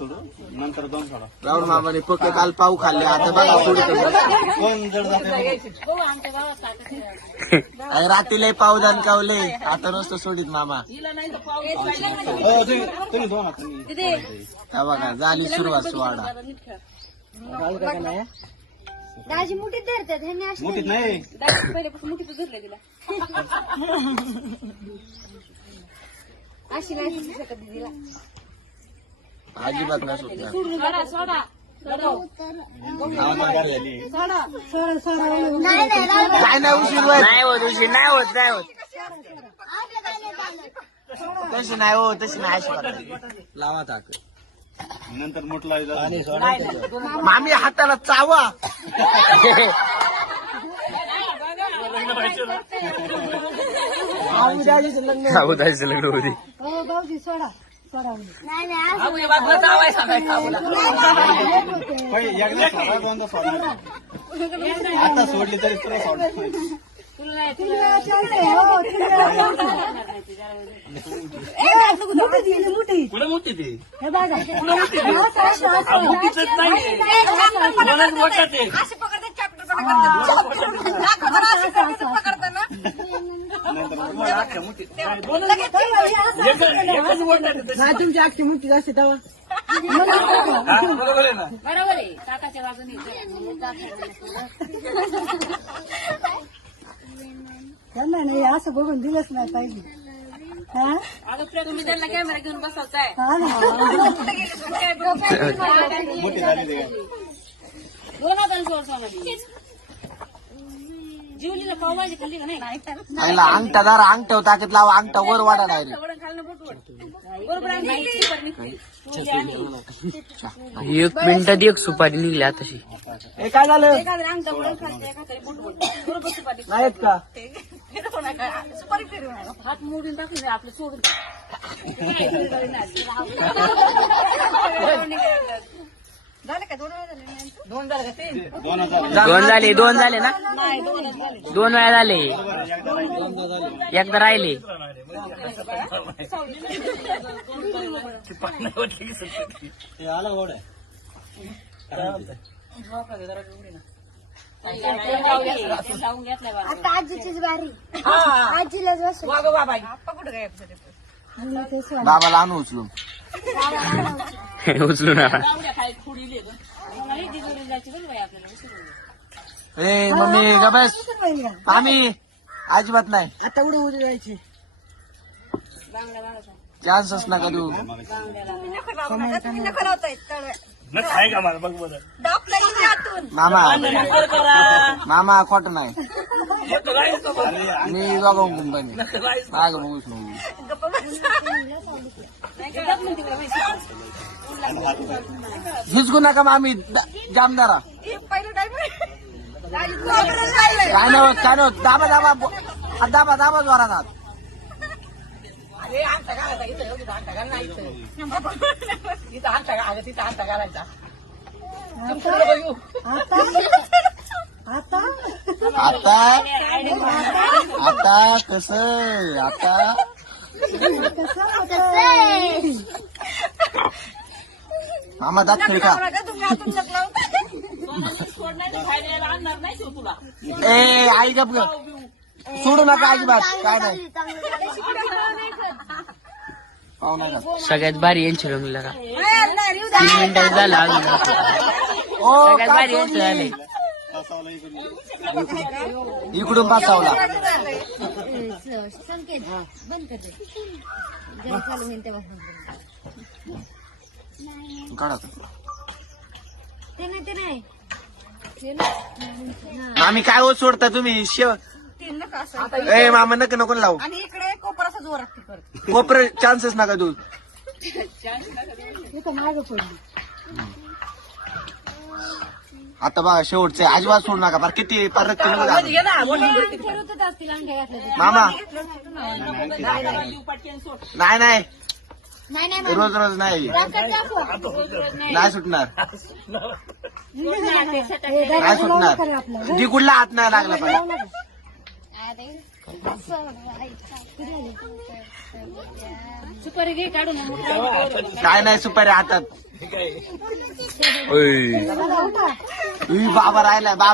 नंतर दोन सोडा. राहुल मामाने पक्के काल पाऊ खाल्ले, आता बघा थोडी कोण जड जाते रात्री लय पाऊ दान कावले, आता नसतो सोडीत मामा. तुम्ही दोन हा बघा झाली सुरुवात सोडा. दाजी मुठीत धरतात ह्यांनी मोठीत नाही पहिल्यापासून मुठीत धरलं तिला अशी नाही सुटू शकत दीदीला अजिबात नाही सुटणार. काय नाही उशीर होत, नाही होत उशीर, नाही होत नाही होत तशी नाही हो, तशी नाही अशी लावा ताक. नंतर मुठला मामी हाताला चावा. उद्याचं लग्न होती. आता सोडली तरी तुला सोडली. तुमची अख्खी मुठी असते तेव्हा बरोबर आहे काकाच्या बाजूने त्यांना नाही असं बघून दिलंच नाही पाहिजे. तुम्ही त्यांना कॅमेरा घेऊन बसवताय मोठी झाली दोन हजार सोड जीवलीला पावभाजी खाल्ली का नाही चांगला अंगठा दारा अंगठ्यावर ताकद लावा, अंगठा वर वाढा डायरेक्ट. एक मिनिटात एक सुपारी निघली आताशी. काय झालं नाहीत का हात मोडून टाकले आपलं सोडून दोन हजार दोन झाले ना, 2 वेळा झाले, एकदा राहिले. आला गोड लावून घेतलाय आता आजीचीच बारी आजीलाच बसू बाबाला आणू उचलून. उचलू ना. ए मम्मी ग बस, आम्ही अजिबात नाही, आता उडे उडे जायची चान्सच नका देऊ. मामा मामा खोट नाही, मी बघून कंपनी माग बघूच हिचकू नका मामी, जामदारा काय नाही होत, काय नाही होत. दाबा दाबा दाबा दाबा जोरात. आता आता कस आता मामा दात खेळ का. ए आई गप ग, सोडू नका अजिबात, काय नाही पाहू नका. सगळ्यात भारी यांची रंगला का 3 मिनिटात झालं अजून. ओ सगळ्यात भारी यांचं झाले. इकडून पासावला संकेत बंद कर दे जेव्हा चालू होईल तेव्हा काढा. ते नाही मामी काय होत सोडता तुम्ही शेव. ए मामा नका नको लावू, आणि इकडे कोपराचा जोर असते कोपर चान्सेस नका देऊ. मागे पडली आता बघा शेवटचे अजिबात सोडू नका, फार किती परत फिरतच असतील अंड्या घातल्या मामा. नाही नाही नाही नाही रोज रोज नाही, नाही सुटणार, नाही सुटणार. जी कुठला हात नाही लागला पाहिजे. सुपारी घे काढून काय नाही सुपारी हातात ओय. बाबा राहिला बाबा